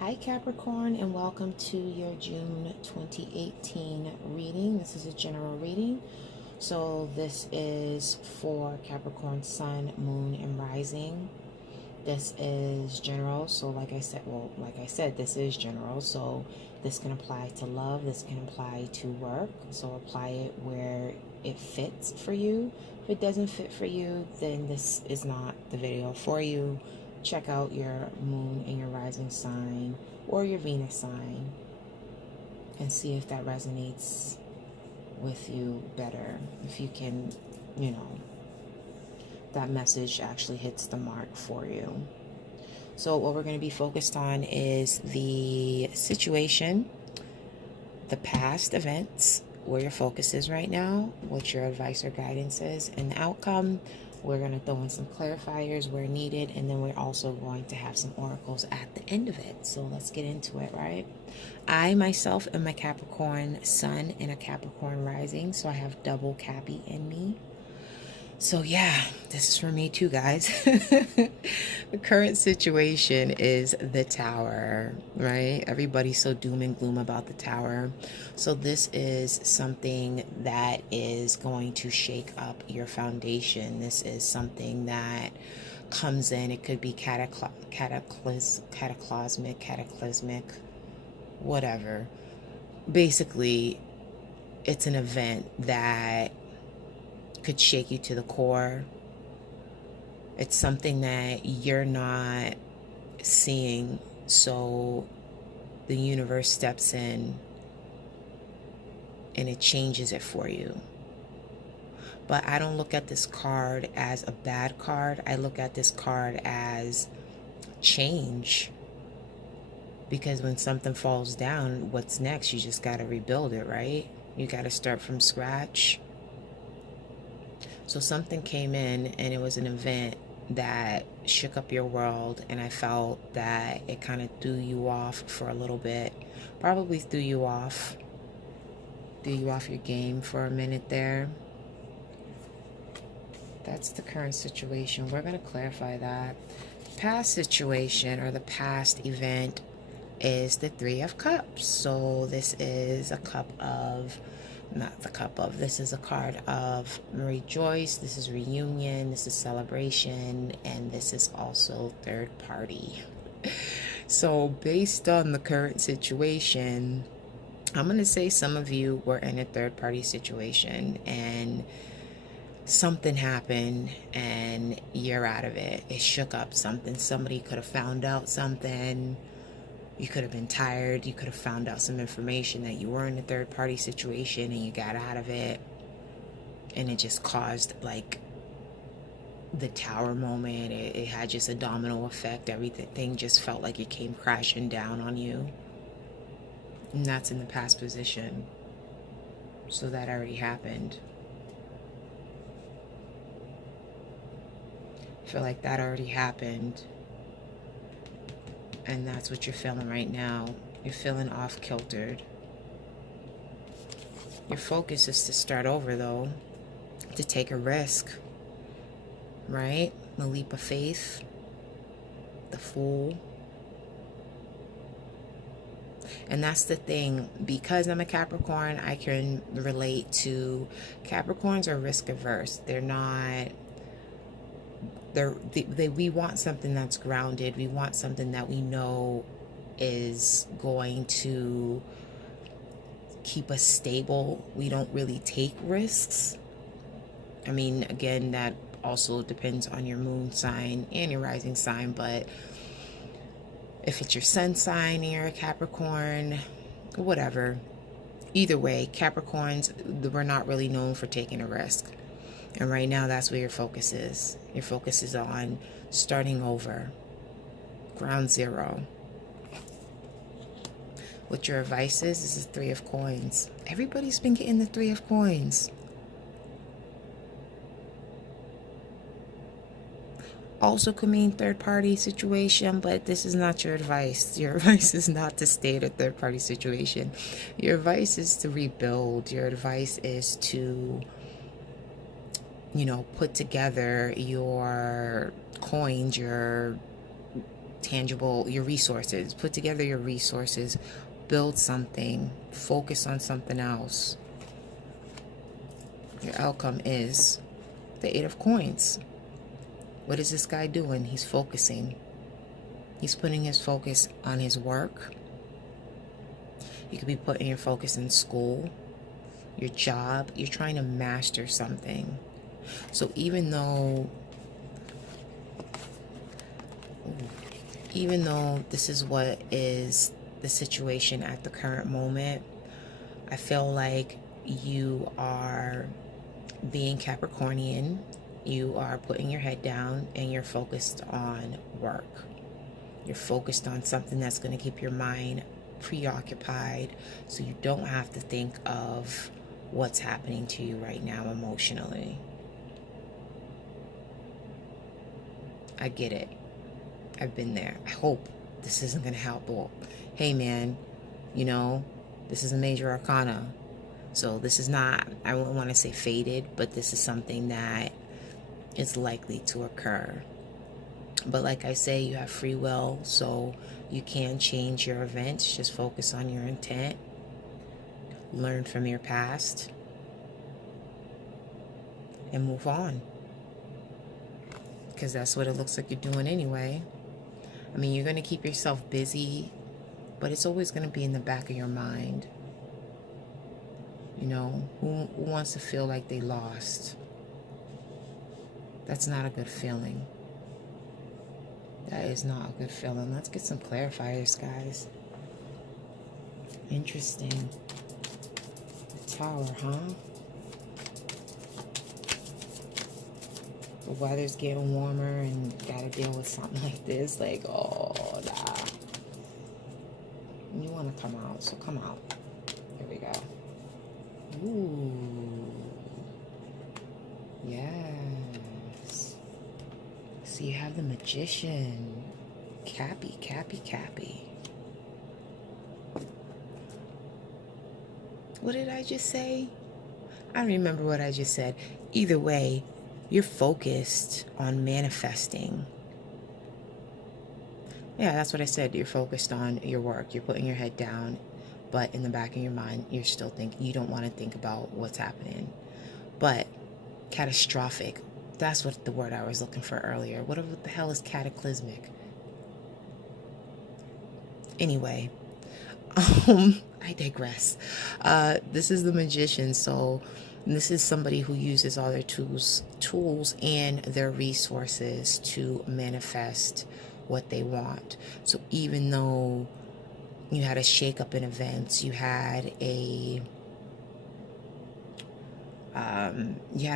Hi Capricorn, and welcome to your June 2018 reading. This is a general reading. So this is for Capricorn Sun, Moon, and Rising. This is general. So like I said, this is general. So this can apply to love. This can apply to work. So apply it where it fits for you. If it doesn't fit for you, then this is not the video for you. Check out your moon and your rising sign or your Venus sign and see if that resonates with you better. If you can, that message actually hits the mark for you. So what we're going to be focused on is the situation, the past events, where your focus is right now, what your advice or guidance is, and the outcome. We're going to throw in some clarifiers where needed, and then we're also going to have some oracles at the end of it. So let's get into it, right? I myself am a Capricorn Sun and a Capricorn Rising, so I have double Cappy in me. So yeah, this is for me too, guys. The current situation is the tower, right? Everybody's so doom and gloom about the tower. So this is something that is going to shake up your foundation. This is something that comes in. It could be cataclysmic, whatever. Basically, it's an event that could shake you to the core. It's something that you're not seeing, so the universe steps in and it changes it for you. But I don't look at this card as a bad card. I look at this card as change, because when something falls down, what's next? You just got to rebuild it, right? You got to start from scratch. So something came in and it was an event that shook up your world, and I felt that it kind of threw you off for a little bit. Probably threw you off your game for a minute there. That's the current situation. We're going to clarify that. Past situation or the past event is the Three of Cups. So this is a this is a card of rejoice, this is reunion, this is celebration, and this is also third party. So based on the current situation, I'm going to say some of you were in a third party situation and something happened and you're out of it. It shook up something. Somebody could have found out something. You could have been tired. You could have found out some information that you were in a third party situation and you got out of it. And it just caused like the tower moment. It had just a domino effect. Everything just felt like it came crashing down on you. And that's in the past position. So that already happened. I feel like that already happened. And that's what you're feeling right now. You're feeling off-kiltered. Your focus is to start over, though. To take a risk. Right? The leap of faith. The Fool. And that's the thing. Because I'm a Capricorn, I can relate to... Capricorns are risk-averse. They're not... we want something that's grounded. We want something that we know is going to keep us stable. We don't really take risks. I mean, again, that also depends on your moon sign and your rising sign, but if it's your sun sign and you're a Capricorn, whatever. Either way, Capricorns, we're not really known for taking a risk. And right now, that's where your focus is. Your focus is on starting over. Ground zero. What your advice is the Three of Coins. Everybody's been getting the Three of Coins. Also could mean third-party situation, but this is not your advice. Your advice is not to stay in a third-party situation. Your advice is to rebuild. Your advice is to... put together your coins, your tangible, your resources. Put together your resources. Build something. Focus on something else. Your outcome is the Eight of Coins. What is this guy doing? He's focusing. He's putting his focus on his work. You could be putting your focus in school, your job. You're trying to master something. So even though this is what is the situation at the current moment, I feel like you are being Capricornian. You are putting your head down and you're focused on work. You're focused on something that's going to keep your mind preoccupied so you don't have to think of what's happening to you right now emotionally. I get it. I've been there. I hope this isn't going to help. Well, hey man, you know, this is a major arcana. So this is not, I wouldn't want to say fated, but this is something that is likely to occur. But like I say, you have free will, so you can change your events. Just focus on your intent. Learn from your past. And move on. Because that's what it looks like you're doing anyway. I mean, you're going to keep yourself busy, but it's always going to be in the back of your mind. You know, who wants to feel like they lost? That's not a good feeling. That is not a good feeling. Let's get some clarifiers, guys. Interesting. The Tower, huh? The weather's getting warmer and gotta deal with something like this. Like, oh, nah. You want to come out, so come out. Here we go. Ooh. Yes. So you have the Magician. Cappy, Cappy, Cappy. What did I just say? I don't remember what I just said. Either way, you're focused on manifesting. Yeah, that's what I said. You're focused on your work. You're putting your head down, but in the back of your mind, you're still thinking, you don't want to think about what's happening. But catastrophic, that's what the word I was looking for earlier. What the hell is cataclysmic? Anyway, I digress. This is the Magician, so this is somebody who uses all their tools and their resources to manifest what they want. So even though you had a shake-up in events, you had a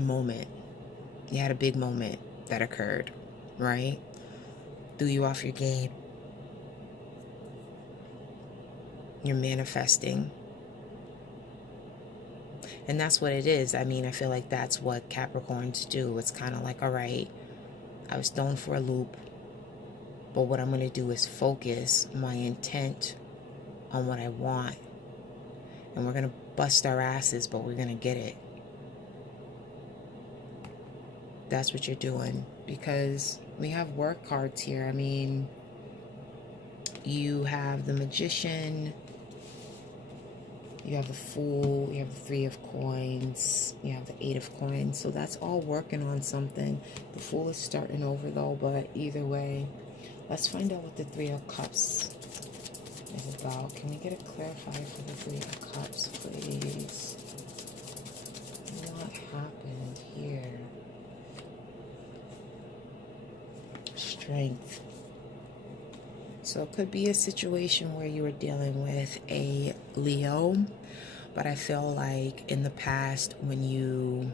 moment, you had a big moment that occurred, right? Threw you off your game. You're manifesting. And that's what it is. I mean, I feel like that's what Capricorns do. It's kind of like, all right, I was thrown for a loop, but what I'm going to do is focus my intent on what I want. And we're going to bust our asses, but we're going to get it. That's what you're doing. Because we have work cards here. I mean, you have the Magician, you have the Fool, you have the Three of Coins, you have the Eight of Coins. So that's all working on something. The Fool is starting over though, but either way, let's find out what the Three of Cups is about. Can we get a clarifier for the Three of Cups, please? What happened here? Strength. So it could be a situation where you were dealing with a Leo, but I feel like in the past when you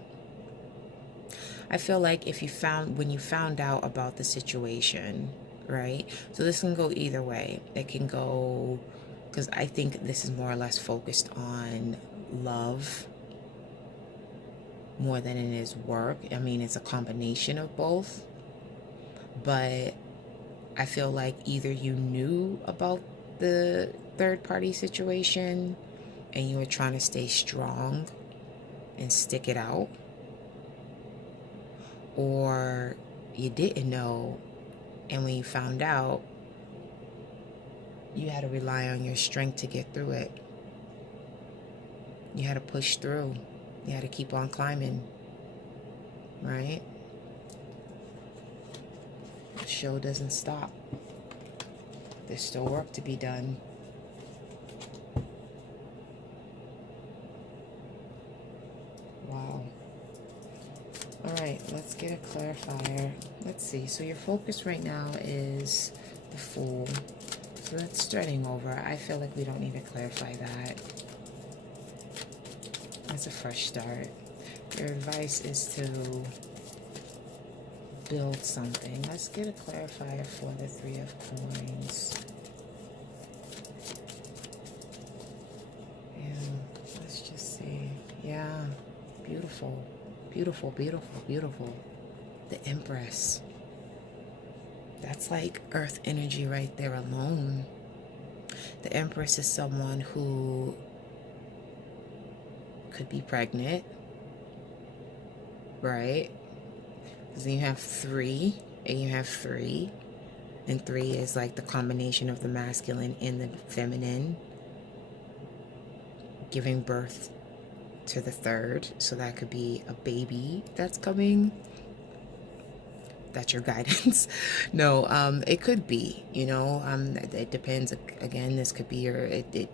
when you found out about the situation, right? So this can go either way. It can go, because I think this is more or less focused on love more than it is work. I mean, it's a combination of both, but I feel like either you knew about the third party situation and you were trying to stay strong and stick it out, or you didn't know, and when you found out, You had to rely on your strength to get through it. You had to push through. You had to keep on climbing, right? The show doesn't stop. There's still work to be done. Wow. All right, let's get a clarifier. Let's see. So your focus right now is the Fool. So that's starting over. I feel like we don't need to clarify that. That's a fresh start. Your advice is to build something. Let's get a clarifier for the Three of Coins. Yeah, let's just see. Yeah, beautiful, beautiful, beautiful, beautiful. The Empress. That's like earth energy right there alone. The Empress is someone who could be pregnant, right? Because you have 3, and you have 3. And 3 is like the combination of the masculine and the feminine, giving birth to the 3rd. So that could be a baby that's coming. That's your guidance. No, it could be, you know, it depends. Again, this could be your,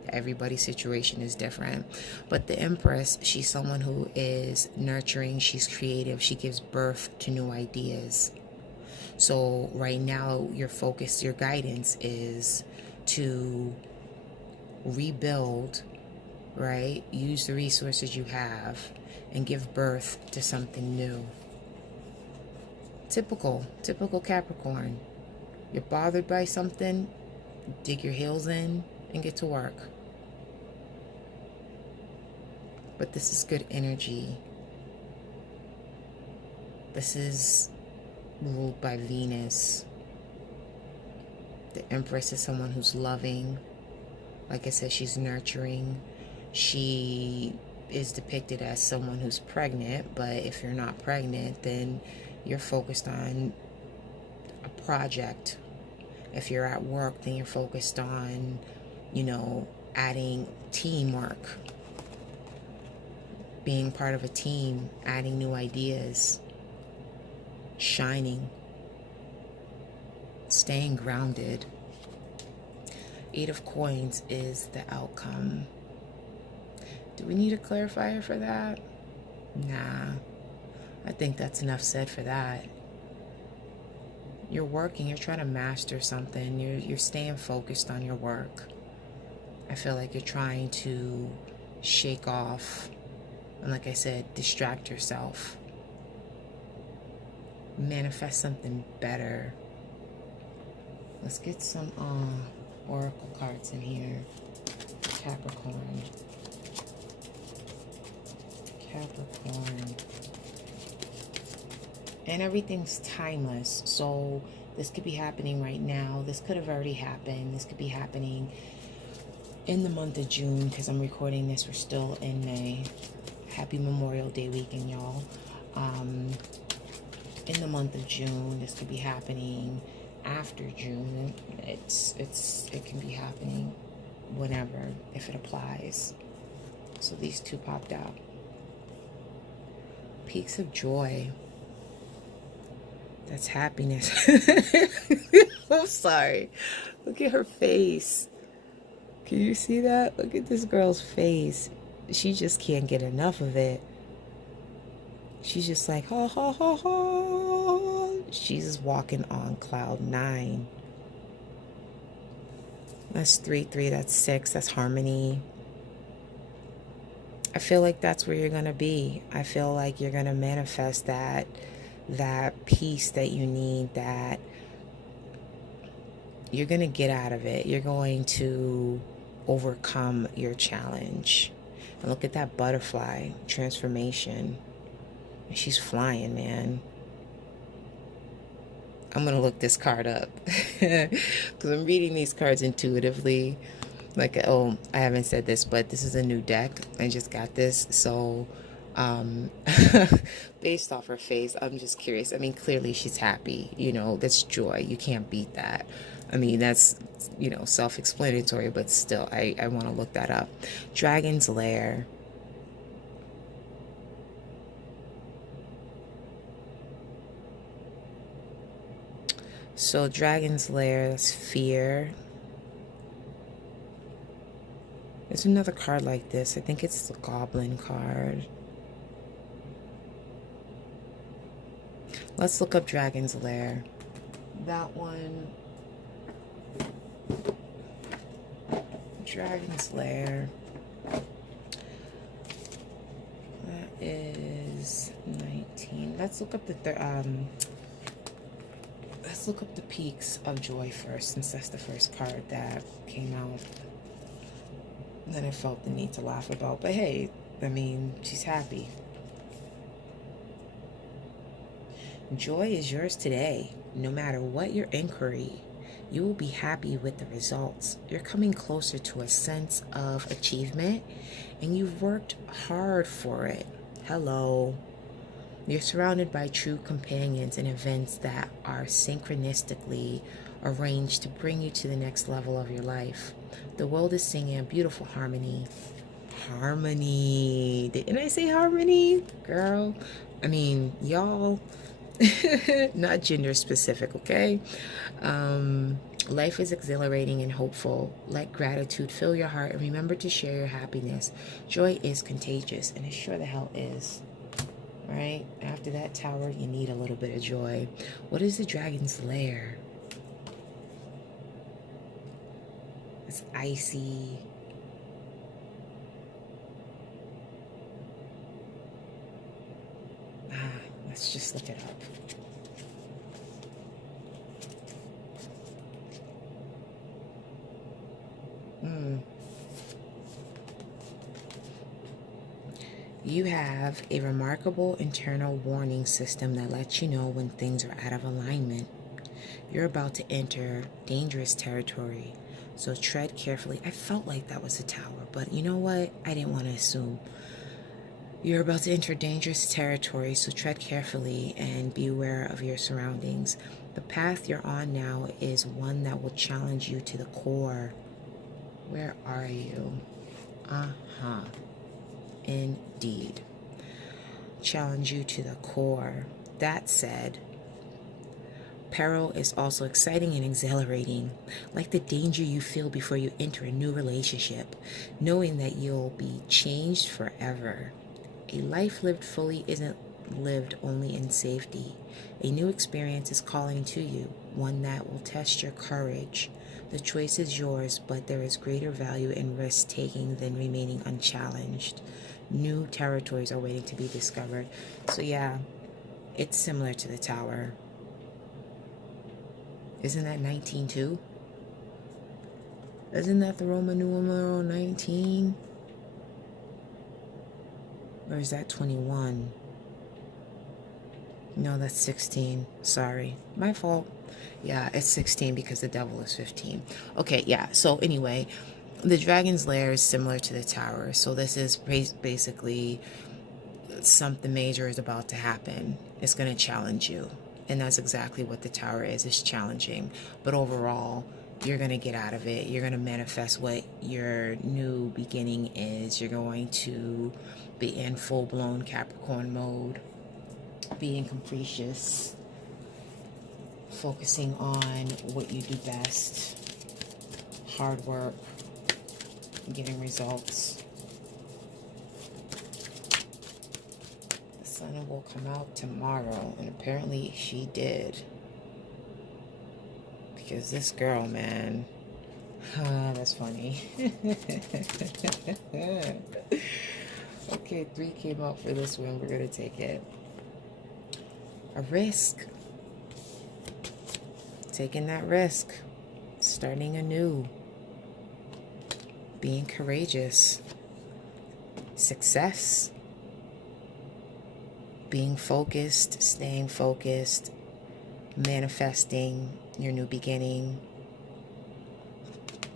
everybody's situation is different. But the Empress, she's someone who is nurturing, she's creative, she gives birth to new ideas. So right now, your focus, your guidance is to rebuild, right? Use the resources you have and give birth to something new. Typical Capricorn. You're bothered by something, dig your heels in and get to work. But this is good energy. This is ruled by Venus. The Empress is someone who's loving. Like I said, she's nurturing. She is depicted as someone who's pregnant, but if you're not pregnant, then you're focused on a project. If you're at work, then you're focused on, you know, adding teamwork, being part of a team, adding new ideas, shining, staying grounded. 8 of Coins is the outcome. Do we need a clarifier for that? Nah. I think that's enough said for that. You're working, you're trying to master something, you're staying focused on your work. I feel like you're trying to shake off, and like I said, distract yourself. Manifest something better. Let's get some oracle cards in here. Capricorn. Capricorn. And everything's timeless. So this could be happening right now. This could have already happened. This could be happening in the month of June, because I'm recording this. We're still in May. Happy Memorial Day weekend, y'all. In the month of June, this could be happening after June. It can be happening whenever, if it applies. So these two popped out. Peaks of joy. That's happiness. I'm sorry. Look at her face. Can you see that? Look at this girl's face. She just can't get enough of it. She's just like, ha, ha, ha, ha. She's walking on cloud 9. That's 3, 3. That's 6. That's harmony. I feel like that's where you're going to be. I feel like you're going to manifest that peace that you need, that you're going to get out of it. You're going to overcome your challenge. And look at that butterfly transformation. She's flying, man. I'm going to look this card up because I'm reading these cards intuitively. Like, oh, I haven't said this, but this is a new deck. I just got this. So based off her face, I'm just curious. I mean, clearly she's happy, you know, that's joy. You can't beat that. I mean, that's, self-explanatory, but still, I want to look that up. Dragon's Lair. So Dragon's Lair, that's fear. There's another card like this. I think it's the Goblin card. Let's look up Dragon's Lair. That one. Dragon's Lair. That is 19. Let's look up the let's look up the Peaks of Joy first, since that's the first card that came out. And then I felt the need to laugh about. But hey, I mean, she's happy. Joy is yours today. No matter what your inquiry, you will be happy with the results. You're coming closer to a sense of achievement, and you've worked hard for it. Hello. You're surrounded by true companions and events that are synchronistically arranged to bring you to the next level of your life. The world is singing a beautiful harmony. Harmony. Didn't I say harmony? Girl. I mean, y'all. Not gender specific, okay? Life is exhilarating and hopeful. Let gratitude fill your heart and remember to share your happiness. Joy is contagious, and it sure the hell is. Right? After that tower, you need a little bit of joy. What is the Dragon's Lair? It's icy. Let's just look it up. You have a remarkable internal warning system that lets you know when things are out of alignment. You're about to enter dangerous territory, so tread carefully. I felt like that was a tower, but you know what? I didn't want to assume. You're about to enter dangerous territory, so tread carefully and be aware of your surroundings. The path you're on now is one that will challenge you to the core. Where are you? Indeed. Challenge you to the core. That said, peril is also exciting and exhilarating, like the danger you feel before you enter a new relationship, knowing that you'll be changed forever. A life lived fully isn't lived only in safety. A new experience is calling to you, one that will test your courage. The choice is yours, but there is greater value in risk-taking than remaining unchallenged. New territories are waiting to be discovered. So yeah, it's similar to the tower. Isn't that 19 too? Isn't that the Roman numeral 19? Or is that 21? No, that's 16. Sorry. My fault. Yeah, it's 16 because the devil is 15. Okay, yeah. So anyway, the Dragon's Lair is similar to the tower. So this is basically something major is about to happen. It's going to challenge you. And that's exactly what the tower is. It's challenging. But overall, you're going to get out of it. You're going to manifest what your new beginning is. You're going to be in full-blown Capricorn mode, being capricious, focusing on what you do best, hard work, getting results. The sun will come out tomorrow, and apparently she did. Because this girl, man, that's funny. Okay, 3 came out for this one. We're going to take it. A risk. Taking that risk. Starting anew. Being courageous. Success. Being focused. Staying focused. Manifesting your new beginning.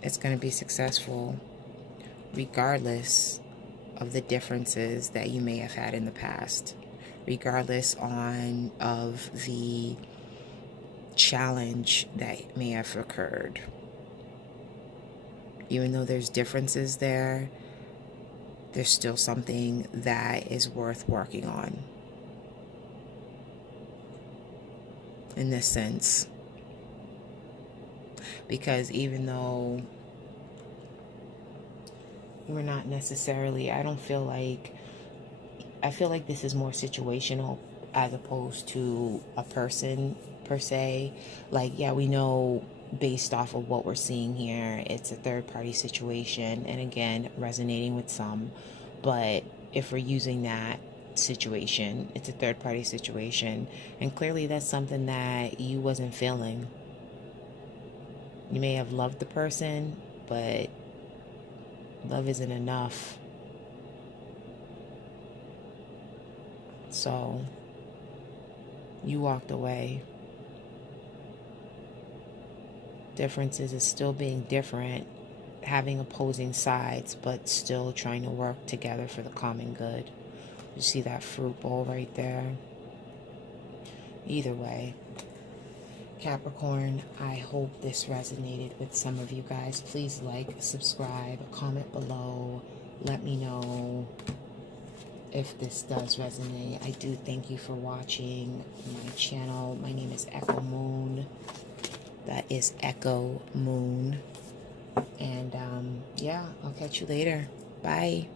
It's going to be successful regardless of the differences that you may have had in the past, regardless of the challenge that may have occurred. Even though there's differences there, there's still something that is worth working on. In this sense. Because even though we're not necessarily, I feel like this is more situational as opposed to a person per se. Like, yeah, we know based off of what we're seeing here, it's a third party situation, and again, resonating with some. But if we're using that situation, it's a third party situation, and clearly that's something that you wasn't feeling. You may have loved the person, but love isn't enough. So you walked away. Differences is still being different, having opposing sides, but still trying to work together for the common good. You see that fruit bowl right there? Either way, Capricorn, I hope this resonated with some of you guys. Please like, subscribe, comment below. Let me know if this does resonate. I do thank you for watching my channel. My name is Echo Moon. That is Echo Moon. And yeah, I'll catch you later. Bye.